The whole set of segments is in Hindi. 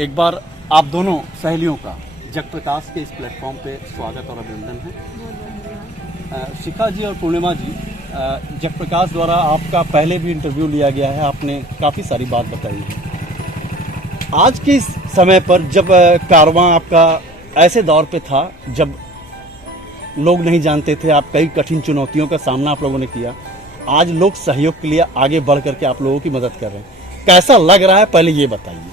एक बार आप दोनों सहेलियों का जगप्रकाश के इस प्लेटफॉर्म पे स्वागत और अभिनंदन है। शिखा जी और पूर्णिमा जी, जगप्रकाश द्वारा आपका पहले भी इंटरव्यू लिया गया है, आपने काफ़ी सारी बात बताई है। आज के इस समय पर जब कारवां आपका ऐसे दौर पे था जब लोग नहीं जानते थे, आप कई कठिन चुनौतियों का सामना आप लोगों ने किया, आज लोग सहयोग के लिए आगे बढ़ करके आप लोगों की मदद कर रहे हैं, कैसा लग रहा है पहले ये बताइए।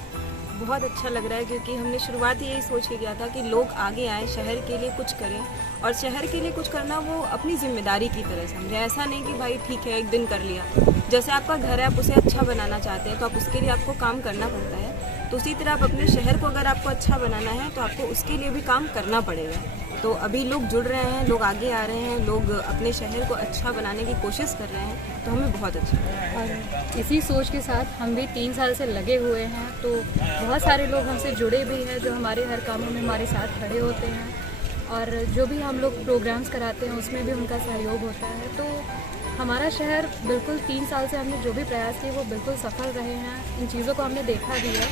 बहुत अच्छा लग रहा है क्योंकि हमने शुरुआत ही यही सोच के किया था कि लोग आगे आए, शहर के लिए कुछ करें और शहर के लिए कुछ करना वो अपनी जिम्मेदारी की तरह समझे। ऐसा नहीं कि भाई ठीक है एक दिन कर लिया, जैसे आपका घर है आप उसे अच्छा बनाना चाहते हैं तो आप उसके लिए आपको काम करना पड़ता है, तो उसी तरह आप अपने शहर को अगर आपको अच्छा बनाना है तो आपको उसके लिए भी काम करना पड़ेगा। तो अभी लोग जुड़ रहे हैं, लोग आगे आ रहे हैं, लोग अपने शहर को अच्छा बनाने की कोशिश कर रहे हैं, तो हमें बहुत अच्छा लग रहा है। और इसी सोच के साथ हम भी 3 साल से लगे हुए हैं, तो बहुत सारे लोग हमसे जुड़े भी हैं जो हमारे हर कामों में हमारे साथ खड़े होते हैं और जो भी हम लोग प्रोग्राम्स कराते हैं उसमें भी उनका सहयोग होता है। तो हमारा शहर बिल्कुल 3 साल से हमने जो भी प्रयास किए वो बिल्कुल सफल रहे हैं, इन चीज़ों को हमने देखा भी है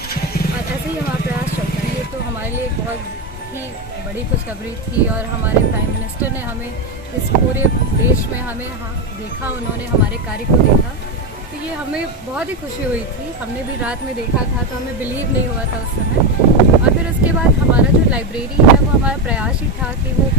और ऐसे ही हमारा प्रयास चलता है। ये तो हमारे लिए बहुत ही बड़ी खुशखबरी थी और हमारे प्राइम मिनिस्टर ने हमें इस पूरे देश में हमें देखा, उन्होंने हमारे कार्य को देखा, तो ये हमें बहुत ही खुशी हुई थी। हमने भी रात में देखा था तो हमें बिलीव नहीं हुआ था उस समय। और फिर उसके बाद हमारा जो लाइब्रेरी है वो हमारा प्रयास ही था कि वो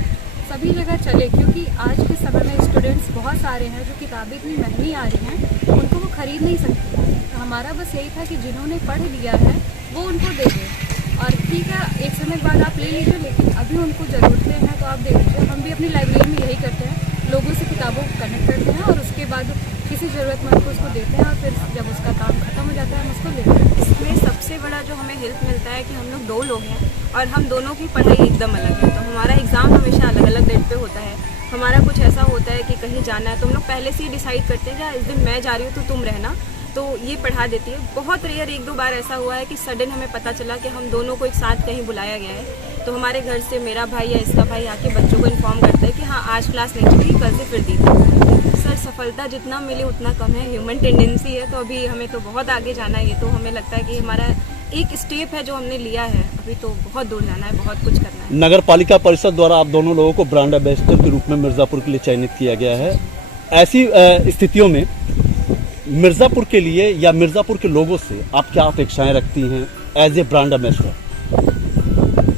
सभी जगह चले, क्योंकि आज के समय में स्टूडेंट्स बहुत सारे हैं जो किताबें इतनी महंगी आ रही हैं उनको वो ख़रीद नहीं सकते। तो हमारा बस यही था कि जिन्होंने पढ़ लिया है वो उनको दे दें और ठीक है एक समय के बाद आप ले लीजिए, लेकिन अभी उनको ज़रूरतें हैं तो आप दे दीजिए। हम भी अपनी लाइब्रेरी में यही करते हैं, लोगों से किताबों को कनेक्ट करते हैं और उसके बाद किसी ज़रूरतमंद को उसको देते हैं और फिर जब उसका काम खत्म हो जाता है हम उसको लेते हैं। इसमें सबसे बड़ा जो हमें हेल्प मिलता है कि हम लोग 2 लोग हैं और हम दोनों की पढ़ाई एकदम अलग है, तो हमारा एग्ज़ाम हमेशा अलग अलग डेट पे होता है। हमारा कुछ ऐसा होता है कि कहीं जाना है तो हम लोग पहले से ही डिसाइड करते हैं कि इस दिन मैं जा रही हूँ तो तुम रहना, तो ये पढ़ा देती है। बहुत रेयर 1-2 बार ऐसा हुआ है कि सडन हमें पता चला कि हम दोनों को एक साथ कहीं बुलाया गया है, तो हमारे घर से मेरा भाई या इसका भाई आके बच्चों को इन्फॉर्म करता है कि हाँ आज क्लास नहीं चलेगी, कल से फिर दीदी। सर सफलता जितना मिले उतना कम है, ह्यूमन टेंडेंसी है, तो अभी हमें तो बहुत आगे जाना है। ये तो हमें लगता है कि हमारा एक स्टेप है जो हमने लिया है, अभी तो बहुत दूर जाना है, बहुत कुछ करना है। नगर पालिका परिषद द्वारा आप दोनों लोगों को ब्रांड एम्बेसडर के रूप में मिर्ज़ापुर के लिए चयनित किया गया है। ऐसी स्थितियों में मिर्ज़ापुर के लिए या मिर्ज़ापुर के लोगों से आप क्या अपेक्षाएं रखती हैं एज ए ब्रांड एम्बेसडर?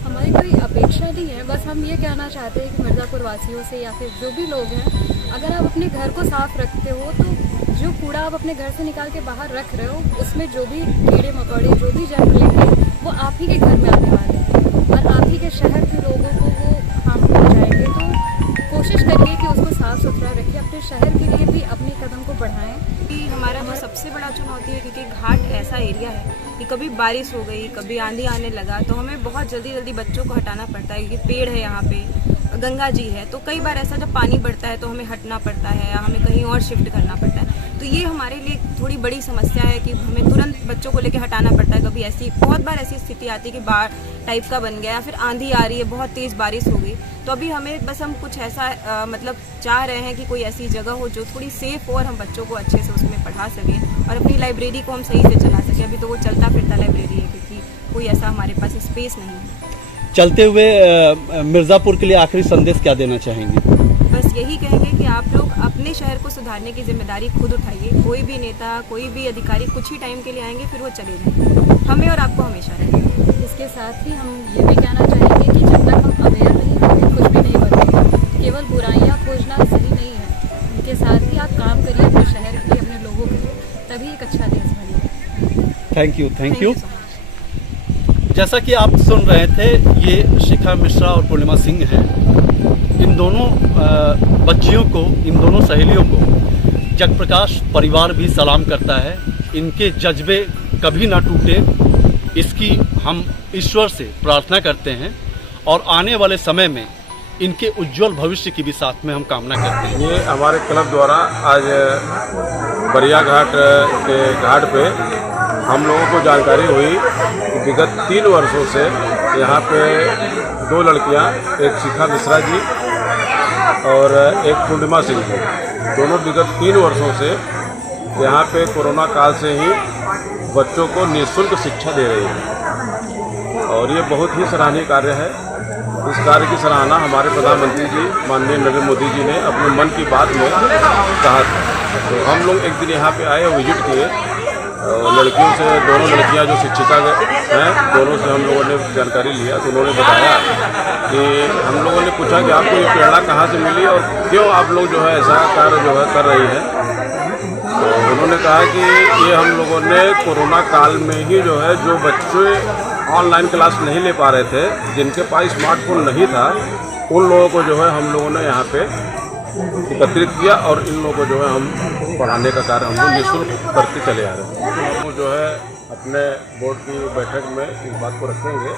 हमारी कोई अपेक्षा नहीं है, बस हम ये कहना चाहते हैं कि मिर्ज़ापुर वासियों से या फिर जो भी लोग हैं, अगर आप अपने घर को साफ रखते हो तो जो कूड़ा आप अपने घर से निकाल के बाहर रख रहे हो उसमें जो भी कीड़े मकोड़े जो भी जन्म लेंगे वो आप ही के घर में आने वाले हैं और आप ही के शहर के लोगों को वो हार्म हो जाएंगे। तो कोशिश करिए कि उसको साफ़ सुथरा रखिए, अपने शहर के लिए भी अपनी कदम को बढ़ाएं। हमारा जो सबसे बड़ा चुनौती है क्योंकि घाट ऐसा एरिया है कि कभी बारिश हो गई, कभी आंधी आने लगा तो हमें बहुत जल्दी बच्चों को हटाना पड़ता है, क्योंकि पेड़ है यहाँ पे, गंगा जी है, तो कई बार ऐसा जब पानी बढ़ता है तो हमें हटना पड़ता है या हमें कहीं और शिफ्ट करना पड़ता है। तो ये हमारे लिए थोड़ी बड़ी समस्या है कि हमें तुरंत बच्चों को लेके हटाना पड़ता है। कभी ऐसी बहुत बार ऐसी स्थिति आती है कि बाढ़ टाइप का बन गया, फिर आंधी आ रही है, बहुत तेज़ बारिश हो गई, तो अभी हमें बस हम कुछ ऐसा मतलब चाह रहे हैं कि कोई ऐसी जगह हो जो थोड़ी सेफ हो और हम बच्चों को अच्छे से उसमें पढ़ा सकें और अपनी लाइब्रेरी को हम सही से चला सकें। अभी तो वो चलता फिरता लाइब्रेरी है क्योंकि कोई ऐसा हमारे पास स्पेस नहीं है। चलते हुए मिर्ज़ापुर के लिए आखिरी संदेश क्या देना चाहेंगे? बस यही कहेंगे कि आप लोग अपने शहर को सुधारने की जिम्मेदारी खुद उठाइए। कोई भी नेता, कोई भी अधिकारी कुछ ही टाइम के लिए आएंगे फिर वो चले जाएंगे, हमें और आपको हमेशा रहेंगे। इसके साथ ही हम ये भी कहना चाहेंगे कि जब तक हम अवेयर नहीं होंगे कुछ भी नहीं बनेगा। केवल बुराइयाँ खोजना सही नहीं है, उनके साथ ही आप काम करिए अपने शहर के लिए, अपने लोगों के लिए, तभी एक अच्छा देश बनेगा। Thank you. जैसा कि आप सुन रहे थे, ये शिखा मिश्रा और पूर्णिमा सिंह हैं। इन दोनों बच्चियों को, इन दोनों सहेलियों को जगप्रकाश परिवार भी सलाम करता है। इनके जज्बे कभी ना टूटे, इसकी हम ईश्वर से प्रार्थना करते हैं और आने वाले समय में इनके उज्जवल भविष्य की भी साथ में हम कामना करते हैं। ये हमारे क्लब द्वारा आज बरिया घाट के घाट पे हम लोगों को जानकारी हुई कि विगत 3 वर्षों से यहाँ पे 2 लड़कियाँ, एक शिखा मिश्रा जी और एक पूर्णिमा सिंह जी, दोनों विगत 3 वर्षों से यहाँ पे कोरोना काल से ही बच्चों को निःशुल्क शिक्षा दे रही है। और ये बहुत ही सराहनीय कार्य है। इस कार्य की सराहना हमारे प्रधानमंत्री जी माननीय नरेंद्र मोदी जी ने अपने मन की बात में कहा था। तो हम लोग एक दिन यहाँ पे आए और विजिट किए, लड़कियों से, दोनों लड़कियाँ जो शिक्षिका हैं, दोनों से हम लोगों ने जानकारी लिया। तो उन्होंने बताया कि हम लोगों ने पूछा कि आपको ये प्रेरणा कहाँ से मिली और क्यों आप लोग जो है ऐसा कार्य जो है कर रही हैं। तो उन्होंने कहा कि ये हम लोगों ने कोरोना काल में ही जो है, जो बच्चे ऑनलाइन क्लास नहीं ले पा रहे थे, जिनके पास स्मार्टफोन नहीं था, उन लोगों को जो है हम लोगों ने यहाँ पे एकत्रित किया और इन लोगों को जो है हम पढ़ाने का कार्य हम लोग निःशुल्क करते चले आ रहे हैं। वो जो है अपने बोर्ड की बैठक में इस बात को रखेंगे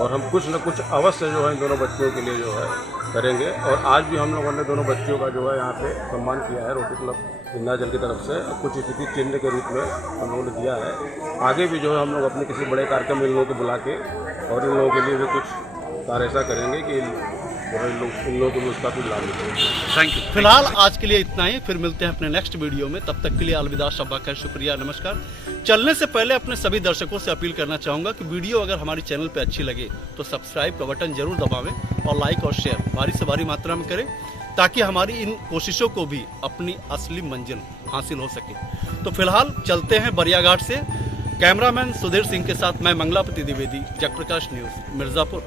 और हम कुछ न कुछ अवश्य जो है इन दोनों बच्चों के लिए जो है करेंगे। और आज भी हम लोगों ने दोनों बच्चियों का जो है यहाँ पे सम्मान किया है रोटरी क्लब विंध्याचल की तरफ से, कुछ स्थिति चिन्ह के रूप में हम लोगों ने दिया है। आगे भी जो है हम लोग अपने किसी बड़े कार्यक्रम में इन लोगों को बुला के और इन लोगों के लिए भी कुछ कार्य ऐसा करेंगे कि इन लोगों को भी उसका भी लाभ मिलेगा। Thank you. फिलहाल आज के लिए इतना ही, फिर मिलते हैं अपने नेक्स्ट वीडियो में। तब तक के लिए अलविदा, शब्बा खैर, शुक्रिया, नमस्कार। चलने से पहले अपने सभी दर्शकों से अपील करना चाहूँगा कि वीडियो अगर हमारे चैनल पे अच्छी लगे तो सब्सक्राइब का बटन जरूर दबावें और लाइक और शेयर भारी से भारी मात्रा में करें, ताकि हमारी इन कोशिशों को भी अपनी असली मंजिल हासिल हो सके। तो फिलहाल चलते हैं बरिया घाट से। कैमरामैन सुधीर सिंह के साथ मैं मंगलापति द्विवेदी, जगप्रकाश न्यूज़, मिर्ज़ापुर।